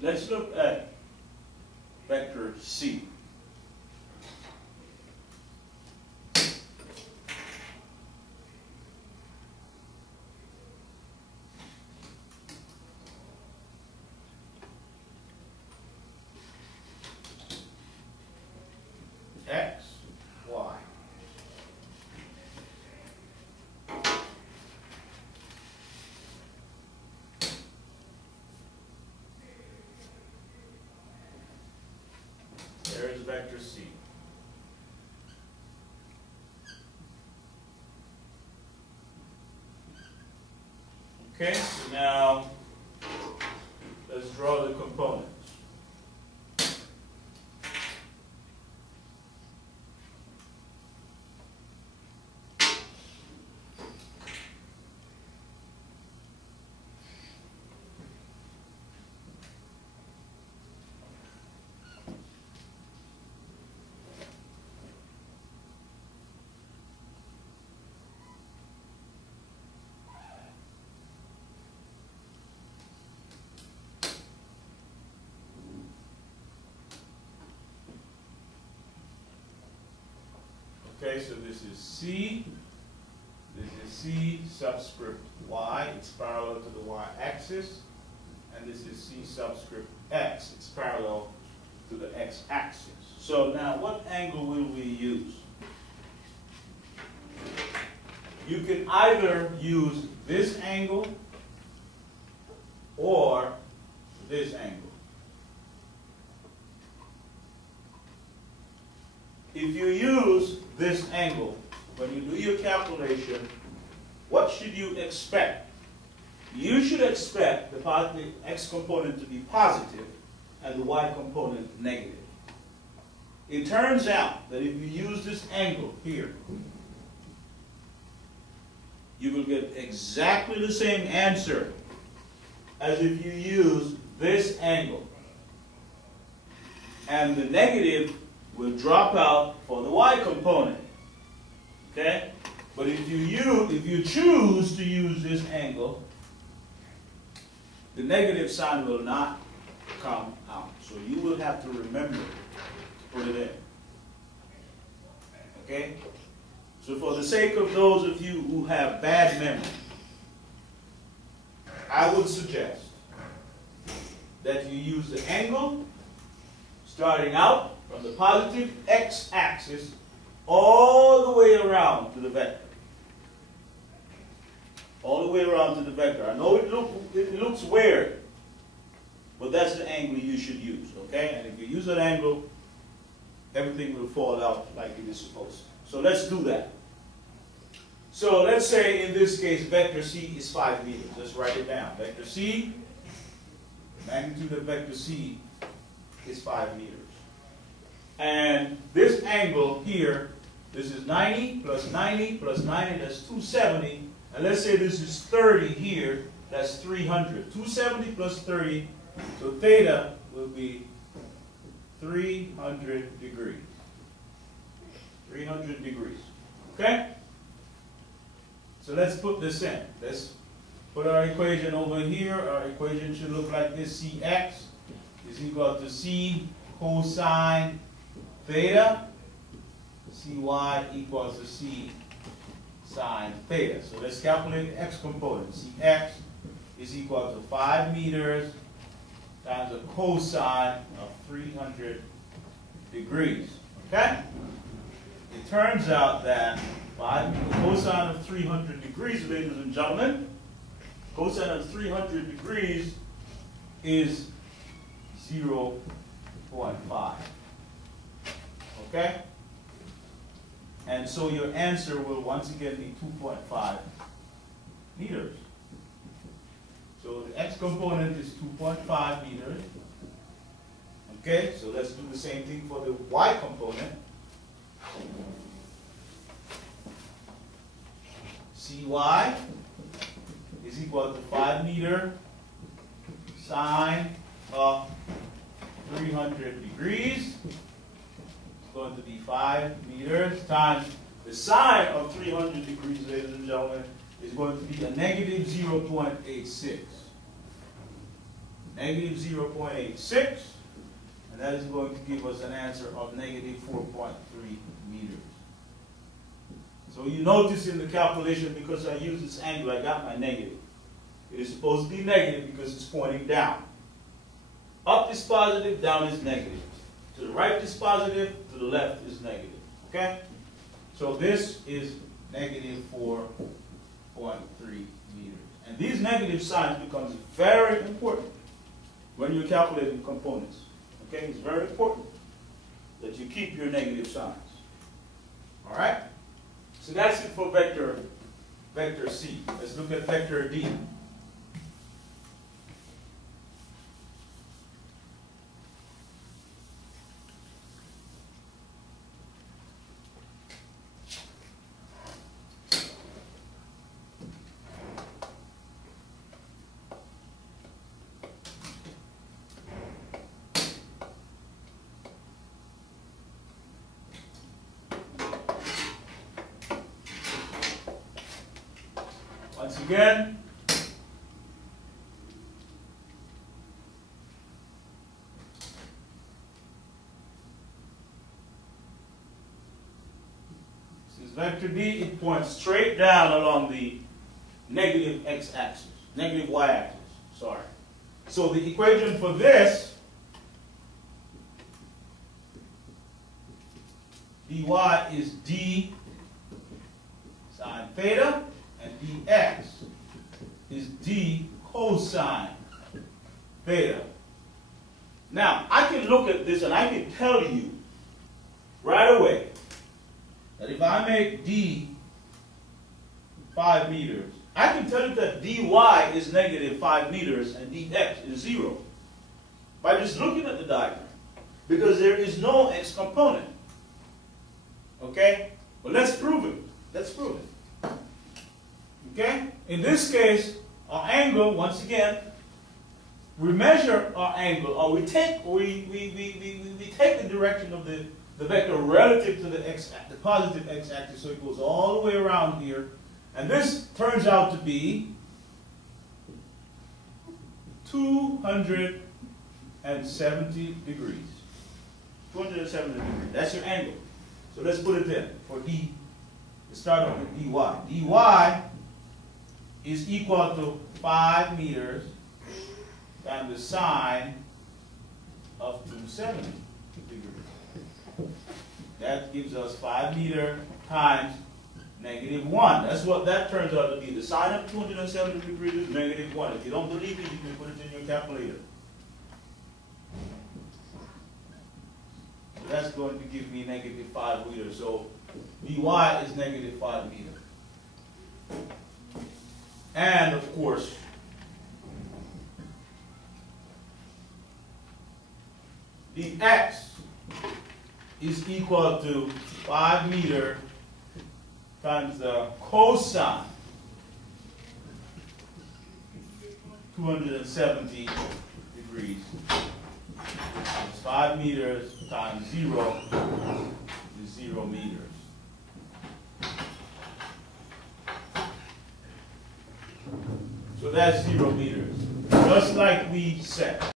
Let's look at vector C. X, Y. There is vector C. Okay, so now let's draw the components. Okay, so this is C. This is C subscript Y. It's parallel to the y-axis. And this is C subscript X. It's parallel to the x-axis. So now, what angle will we use? You can either use this angle or this angle. If you use this angle, when you do your calculation, what should you expect? You should expect the x component to be positive and the y component negative. It turns out that if you use this angle here, you will get exactly the same answer as if you use this angle. And the negative will drop out for the y component. Okay? But if you choose to use this angle, the negative sign will not come out. So you will have to remember to put it in. Okay? So for the sake of those of you who have bad memory, I would suggest that you use the angle starting out from the positive x-axis all the way around to the vector. All the way around to the vector. I know it looks weird, but that's the angle you should use, okay? And if you use that angle, everything will fall out like it is supposed to. So let's do that. So let's say in this case vector C is 5 meters. Let's write it down. Vector C, the magnitude of vector C is 5 meters. And this angle here, this is 90 plus 90 plus 90, that's 270. And let's say this is 30 here, that's 300. 270 plus 30, so theta will be 300 degrees. 300 degrees. Okay? So let's put this in. Let's put our equation over here. Our equation should look like this. Cx is equal to C cosine theta. Cy equals to C sine theta. So let's calculate the x component. Cx is equal to 5 meters times the cosine of 300 degrees. Okay? It turns out that the cosine of 300 degrees, ladies and gentlemen, cosine of 300 degrees is 0.5. Okay? And so your answer will once again be 2.5 meters. So the x component is 2.5 meters. Okay, so let's do the same thing for the y component. Cy is equal to 5 meter sine of 300 degrees. It's going to be 5 meters times the sine of 300 degrees, ladies and gentlemen, is going to be a negative 0.86. negative 0.86, and that is going to give us an answer of negative 4.3 meters. So you notice in the calculation, because I use this angle, I got my negative. It is supposed to be negative because it's pointing down. Up is positive, down is negative. To the right is positive, to the left is negative. Okay? So this is negative 4.3 meters. And these negative signs becomes very important when you're calculating components. Okay? It's very important that you keep your negative signs. All right? So that's it for vector C. Let's look at vector D. Once again, this is vector D. It points straight down along the negative x-axis, negative y-axis, sorry. So the equation for this, dy is d sine theta, and dx is d cosine theta. Now, I can look at this and I can tell you right away that if I make d 5 meters, I can tell you that dy is negative 5 meters and dx is 0 by just looking at the diagram, because there is no x component. Okay? Well, let's prove it. Let's prove it. Okay? In this case, our angle, once again, we measure our angle, or we take the direction of the vector relative to the positive x-axis, so it goes all the way around here. And this turns out to be 270 degrees. 270 degrees. That's your angle. So let's put it in for D. Let's start off with dy. dy is equal to 5 meters times the sine of 270 degrees. That gives us 5 meters times negative 1. That's what that turns out to be. The sine of 270 degrees is negative 1. If you don't believe me, you can put it in your calculator. So that's going to give me negative 5 meters. So dy is negative 5 meters. And of course, dx is equal to 5 meters times the cosine 270 degrees. It's 5 meters times 0 is 0 meters. So that's 0 meters, just like we said.